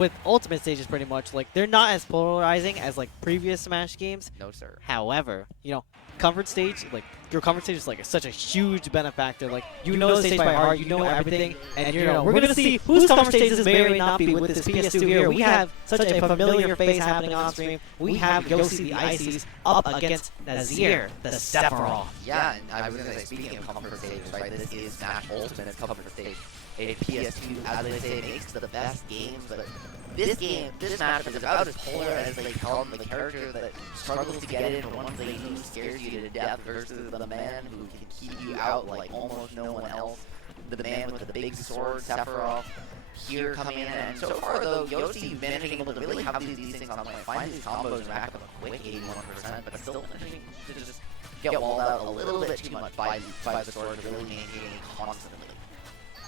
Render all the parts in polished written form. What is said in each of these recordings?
with Ultimate stages pretty much, like, they're not as polarizing as, like, previous Smash games. No, sir. However, you know, comfort stage, like, your comfort stage is, like, such a huge benefactor. Like, you know the stage by heart, you know everything, and, you know, we're gonna see whose comfort stage this may or may not be with this PS2 here. We have such a familiar face happening on stream. We have Yosi the Ices up against Nazir the Sephiroth. Yeah, and I was gonna say, speaking of comfort stages, right, this is Smash Ultimate comfort stage. A PS2, as I say, makes the best games, but this match is about as polar as they come. The character that struggles to get in, or ones they use scares you to death, versus the man who can keep you out like almost no one else. The man with the big sword, Sephiroth, here coming in. And so far, though, Yosi managing able to really have these things on point, find these combos and rack up a quick 81%, but still managing to just get walled out a little bit too much by the sword, really maintaining constantly.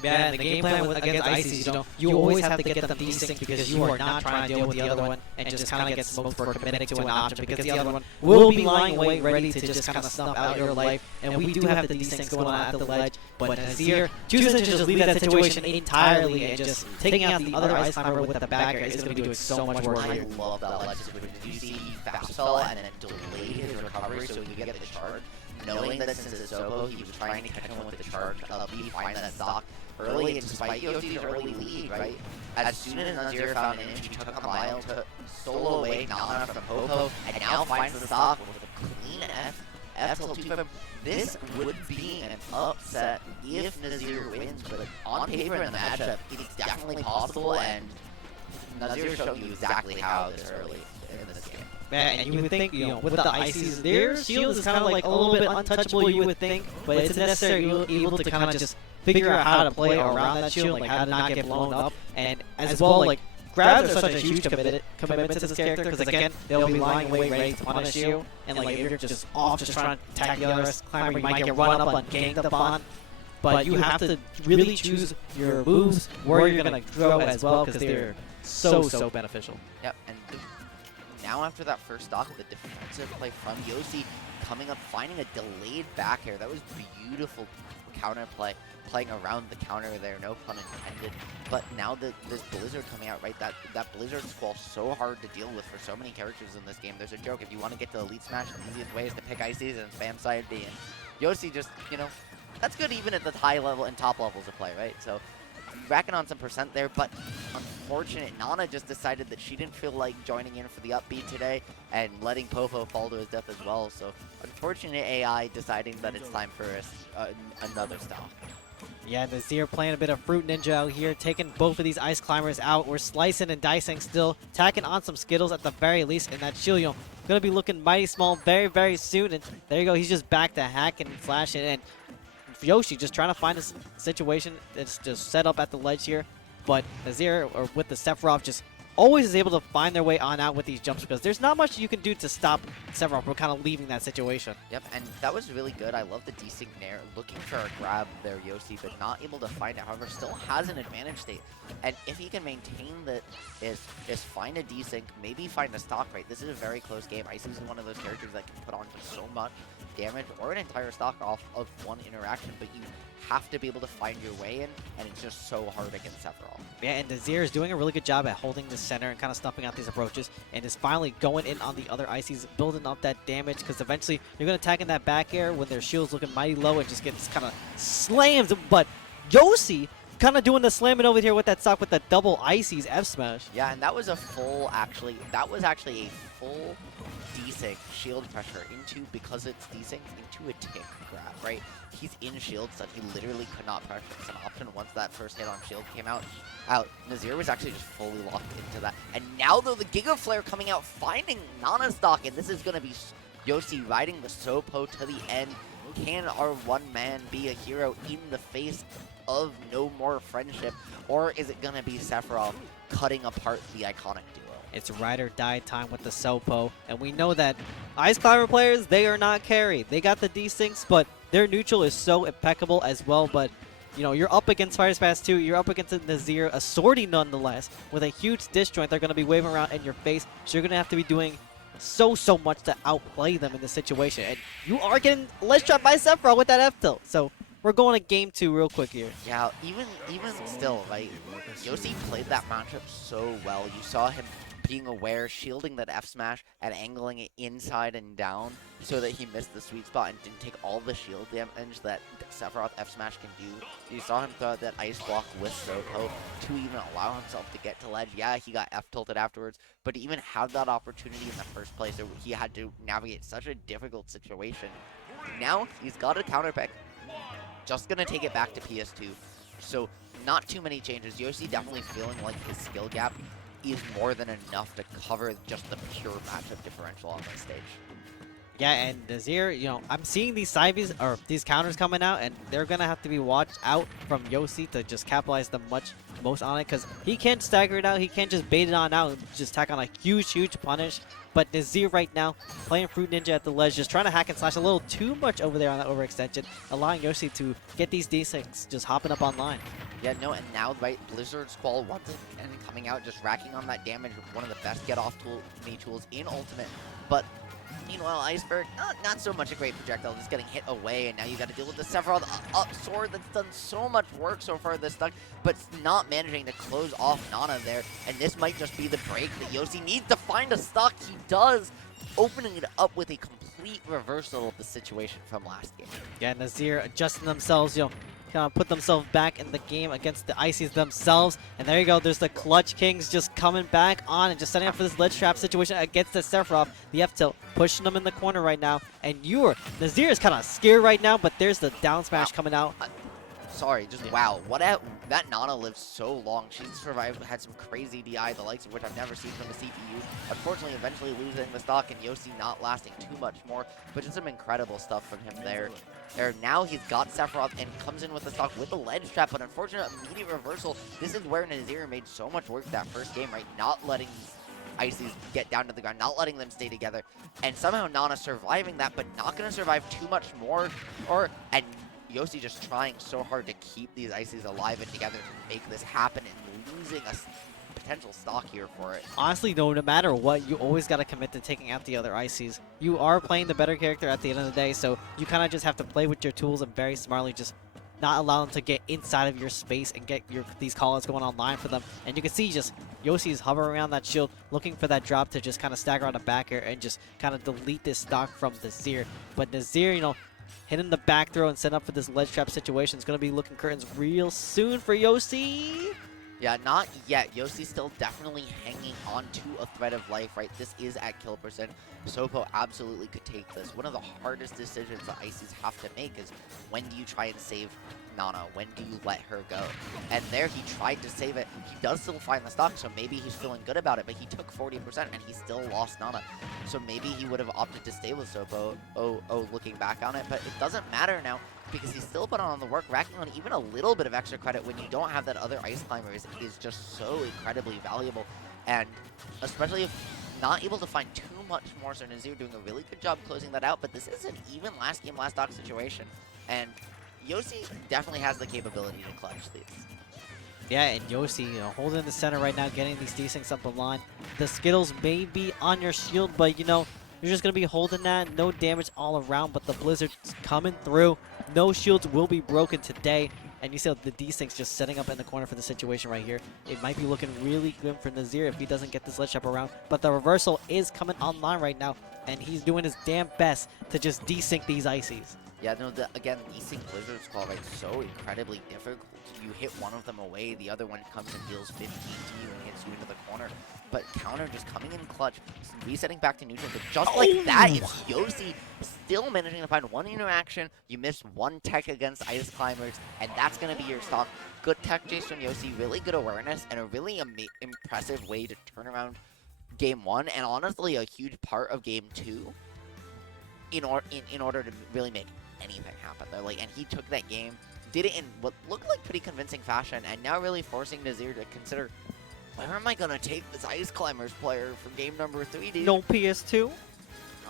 Yeah, and the game plan against Ices, you know, you always have to get them desync because you are not trying to deal with the other one and just kind of get smoked for committing to an option because the other one will be lying away ready to just kind of snuff out your life. And we do have the desyncs going on at the ledge, but Nazir choosing to just leave that situation entirely and just taking out the other Ice Climber with the backer is going to be doing so much work I here. love that ledge. You see fast fell and then delayed his recovery so you get the charge. Knowing that since it's Sobo, he was trying to catch him with the charge, he find that stock early, and despite Yosi's early lead, right? As soon as Nazir found an inch, he took a mile to solo away Nana from Popo, and now finds the stock with a clean F till 2-5. This would be an upset if Nazir wins, but on paper in the matchup, it's definitely possible, and Nazir showed you exactly how this early in this game. Man, and you would think, you know, with the Ices, their shield is kind of like a little bit untouchable, you would think, but it's necessary able to kind of just figure out how to play around that shield, like how to not get blown up, and as well, like, grabs are such a huge commitment to this character, because again, they'll be lying away ready to punish you, and like, if you're just off, just trying to attack the other climber, you might get run up and ganked up on, but you have to really choose your moves where you're going to throw as well, because they're so beneficial. Yep, and now after that first stock, the defensive play from Yosi coming up, finding a delayed back air. That was beautiful counter play, playing around the counter there, no pun intended. But now this Blizzard coming out, right, that Blizzard squall so hard to deal with for so many characters in this game. There's a joke, if you want to get to Elite Smash, the easiest way is to pick Ices and spam side B. And Yosi just, you know, that's good even at the high level and top levels of play, right? So racking on some percent there, but unfortunate, Nana just decided that she didn't feel like joining in for the upbeat today and letting Popo fall to his death as well. So unfortunate AI deciding that it's time for another stop. Yeah, Nazir playing a bit of Fruit Ninja out here, taking both of these Ice Climbers out. We're slicing and dicing still, tacking on some Skittles at the very least, and that shield, you know, going to be looking mighty small very soon. And there you go, he's just back to hacking and flashing, and Yoshi just trying to find a situation that's just set up at the ledge here. But Nazir, or with the Sephiroth, just always is able to find their way on out with these jumps because there's not much you can do to stop Sephiroth from kind of leaving that situation. Yep, and that was really good. I love the desync there, looking for a grab there, Yosi, but not able to find it. However, still has an advantage state. And if he can maintain that, is find a desync, maybe find a stock, right? This is a very close game. Ice is one of those characters that can put on just so much damage or an entire stock off of one interaction, but you have to be able to find your way in, and it's just so hard against Sephiroth. Yeah, and Nazir is doing a really good job at holding the center and kind of stumping out these approaches, and is finally going in on the other Ices, building up that damage, because eventually you're going to attack in that back air when their shield's looking mighty low and just gets kind of slammed, but Yosi kind of doing the slamming over here with that stock with the double Ices F smash. Yeah, and that was a full, that was actually a full desync shield pressure into, because it's desync, into a tick grab, right? He's in shield, so he literally could not pressure an option once that first hit on shield came out. Nazir was actually just fully locked into that. And now, though, the Giga Flare coming out, finding Nana stock, and this is going to be Yosi riding the Sopo to the end. Can our one man be a hero in the face of no more friendship, or is it going to be Sephiroth cutting apart the iconic duo? It's ride or die time with the Sopo, and we know that Ice Climber players, they are not carry. They got the desyncs, but their neutral is so impeccable as well. But you know, you're up against Fire Pass 2, you're up against Nazir, a sortie nonetheless, with a huge disjoint they're going to be waving around in your face, so you're going to have to be doing so much to outplay them in this situation. And you are getting ledge shot by Sephiroth with that F tilt, so we're going to game 2 real quick here. Yeah, even still, right? Yosi played that matchup so well. You saw him being aware, shielding that F smash, and angling it inside and down so that he missed the sweet spot and didn't take all the shield damage that Sephiroth F smash can do. You saw him throw out that ice block with Soko to even allow himself to get to ledge. Yeah, he got F tilted afterwards, but to even have that opportunity in the first place, he had to navigate such a difficult situation. Now he's got a counter pick. Just gonna take it back to PS2. So not too many changes. Yosi definitely feeling like his skill gap is more than enough to cover just the pure matchup differential on this stage. Yeah, and Nazir, you know, I'm seeing these side Bs, or these counters coming out, and they're gonna have to be watched out from Yosi to just capitalize the most on it, because he can't stagger it out, he can't just bait it on out and just tack on a huge punish. But Nazir right now, playing Fruit Ninja at the ledge, just trying to hack and slash a little too much over there on that overextension, allowing Yosi to get these D6 just hopping up online. Yeah, no, and now, right, Blizzard Squall once again coming out, just racking on that damage with one of the best get-off tools in Ultimate. But meanwhile, Iceberg, not so much a great projectile, just getting hit away, and now you got to deal with the Sephiroth up sword that's done so much work so far this stuck, but not managing to close off Nana there, and this might just be the break that Yosi needs to find a stock. He does, opening it up with a complete reversal of the situation from last game. Yeah, Nazir adjusting themselves, you know, kind of put themselves back in the game against the Ices themselves. And there you go, there's the Clutch Kings just coming back on and just setting up for this ledge trap situation against the Sephiroth. The F-tilt pushing them in the corner right now. And Nazir is kind of scared right now, but there's the down smash coming out. Sorry, just wow. That Nana lived so long. She survived, had some crazy DI, the likes of which I've never seen from the CPU. Unfortunately, eventually losing the stock, and Yosi not lasting too much more, but just some incredible stuff from him there. Now he's got Sephiroth and comes in with the stock with the ledge trap, but unfortunate immediate reversal. This is where Nazir made so much work that first game, right? Not letting Ices get down to the ground, not letting them stay together, and somehow Nana surviving that, but not going to survive too much more, and Yosi just trying so hard to keep these Ices alive and together to make this happen, and losing a potential stock here for it. Honestly, though, no matter what, you always got to commit to taking out the other Ices. You are playing the better character at the end of the day, so you kind of just have to play with your tools and very smartly just not allow them to get inside of your space and get these call-outs going online for them. And you can see just Yosi's hovering around that shield, looking for that drop to just kind of stagger on the back air and just kind of delete this stock from Nazir. But Nazir, you know, hitting the back throw and set up for this ledge trap situation is going to be looking curtains real soon for Yosi. Yeah, not yet. Yosi's still definitely hanging on to a thread of life, right? This is at kill percent. Sopo absolutely could take this. One of the hardest decisions the Ices have to make is when do you try and save Nana? When do you let her go? And there he tried to save it. He does still find the stock, so maybe he's feeling good about it, but he took 40% and he still lost Nana. So maybe he would have opted to stay with Sopo, looking back on it, but it doesn't matter now because he's still put on the work. Racking on even a little bit of extra credit when you don't have that other ice climber is just so incredibly valuable. And especially if not able to find too much more, so Nazir doing a really good job closing that out, but this is an even last game, last stock situation. And Yosi definitely has the capability to clutch these. Yeah, and Yosi, you know, holding the center right now, getting these D-Sinks up the line. The Skittles may be on your shield, but, you know, you're just going to be holding that. No damage all around, but the Blizzard's coming through. No shields will be broken today. And you see the D-Sinks just setting up in the corner for the situation right here. It might be looking really good for Nazir if he doesn't get this ledge trap around. But the reversal is coming online right now, and he's doing his damn best to just desync these Ices. Yeah, no, again, desync Blizzard's Call, right, so incredibly difficult. You hit one of them away, the other one comes and deals 15 to you and hits you into the corner. But counter just coming in clutch, resetting back to neutral, but just like that, it's Yosi still managing to find one interaction. You miss one tech against Ice Climbers, and that's going to be your stock. Good tech chase from Yosi, really good awareness, and a really impressive way to turn around Game 1, and honestly a huge part of Game 2 in order to really make anything happen there. Like, and he took that game, did it in what looked like pretty convincing fashion, and now really forcing Nazir to consider, where am I gonna take this Ice Climbers player for game number 3, dude? No PS2?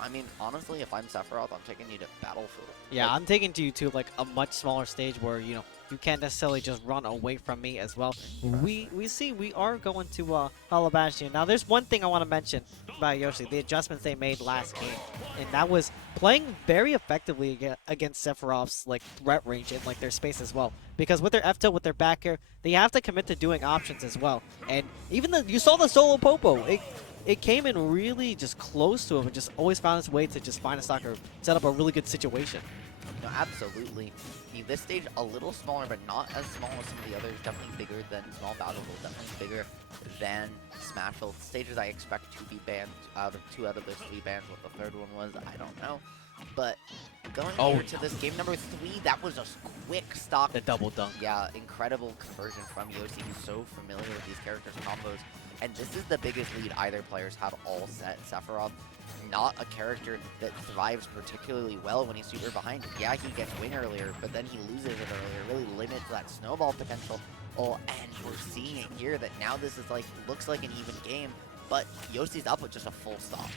I mean, honestly, if I'm Sephiroth, I'm taking you to Battlefield. Yeah, Like, I'm taking you to like a much smaller stage where you can't necessarily just run away from me as well. We see we are going to Hollow Bastion. Now, there's one thing I want to mention about Yoshi, the adjustments they made last game, and that was playing very effectively against Sephiroth's like threat range and like their space as well. Because with their F tilt, with their back air, they have to commit to doing options as well. And even you saw the solo Popo. It came in really just close to him and just always found its way to just find a stock or set up a really good situation. no, absolutely. This stage a little smaller, but not as small as some of the others. Definitely bigger than Small Battlefield. Definitely bigger than Smashville. Stages I expect to be banned out of 2 out of those 3 bans. What the third one was, I don't know. But going here to this game number 3, that was a quick stock. The double dunk. Yeah, incredible conversion from Yosi, who's so familiar with these characters' combos. And this is the biggest lead either players had all set. Sephiroth, not a character that thrives particularly well when he's super behind. Yeah, he gets win earlier, but then he loses it earlier. Really limits that snowball potential. Oh, and we're seeing it here that now this is like, looks like an even game, but Yosi's up with just a full stop.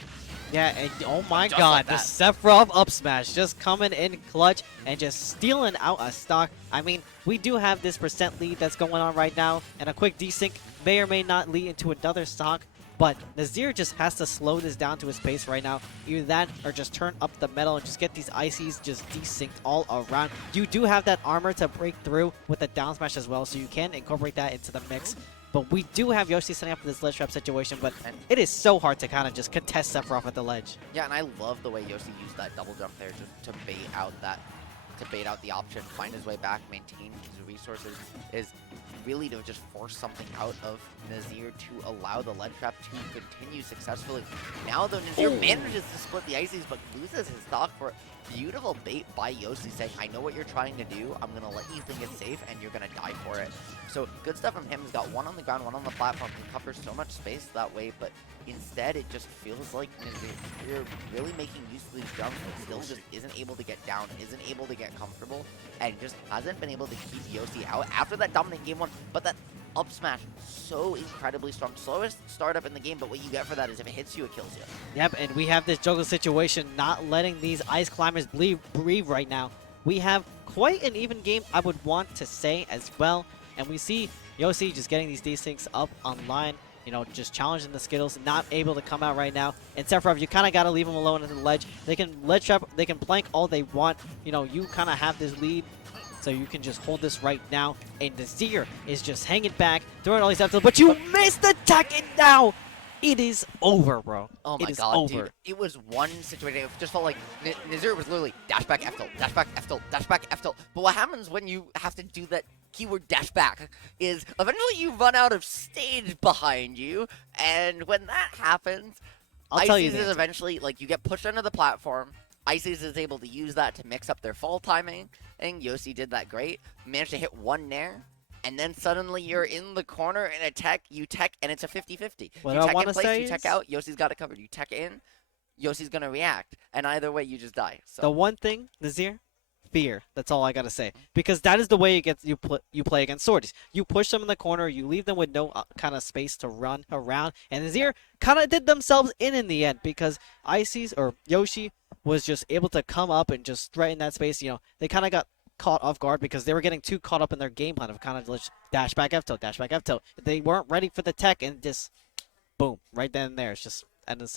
Yeah, and oh my Just god, like the that. Sephiroth up smash just coming in clutch and just stealing out a stock. I mean, we do have this percent lead that's going on right now, and a quick desync may or may not lead into another stock, but Nazir just has to slow this down to his pace right now. Either that or just turn up the metal and just get these ICs just desynced all around. You do have that armor to break through with the down smash as well, so you can incorporate that into the mix. But we do have Yoshi setting up for this ledge trap situation, but it is so hard to kind of just contest Sephiroth at the ledge. Yeah, and I love the way Yosi used that double jump there just to bait out the option, find his way back, maintain his resources, is really to just force something out of Nazir to allow the ledge trap to continue successfully. Now though, Nazir manages to split the ices but loses his stock for beautiful bait by Yosi, saying, I know what you're trying to do, I'm going to let you think it's safe, and you're going to die for it. So good stuff from him. He's got one on the ground, one on the platform. He covers so much space that way, but instead it just feels like Nazir really making use of these jumps, but still just isn't able to get down, isn't able to get comfortable, and just hasn't been able to keep Yosi out after that dominant game 1. But that up smash, so incredibly strong. Slowest startup in the game, but what you get for that is if it hits you, it kills you. Yep, and we have this juggle situation not letting these ice climbers breathe right now. We have quite an even game, I would want to say as well. And we see Yosi just getting these desyncs up online, just challenging the Skittles, not able to come out right now. And Sephiroth, you kind of got to leave them alone on the ledge. They can ledge trap, they can plank all they want. You kind of have this lead, so you can just hold this right now. And Nazir is just hanging back, throwing all these up, but you missed the attack, and now it is over, bro. Oh my god, dude. It was one situation. It just felt like Nazir was literally dash back F tilt, dash back F tilt, dash back F tilt. But what happens when you have to do that keyword dash back is eventually you run out of stage behind you, and when that happens, Ices is eventually, like, you get pushed under the platform. Ices is able to use that to mix up their fall timing, and Yosi did that great. Managed to hit one nair, and then suddenly you're in the corner and you tech, and it's a 50-50. What you I tech want in to place, say you tech out, Yosi's got it covered. You tech in, Yosi's gonna react, and either way you just die. So the one thing, Nazir, fear. That's all I gotta say, because that is the way you play against swords. You push them in the corner, you leave them with no kind of space to run around, and Nazir kind of did themselves in the end, because Ices or Yoshi was just able to come up and just threaten that space. They kind of got caught off guard because they were getting too caught up in their game plan of kind of just dash back F tilt, dash back F tilt. They weren't ready for the tech, and just boom, right then and there. It's just end of the set.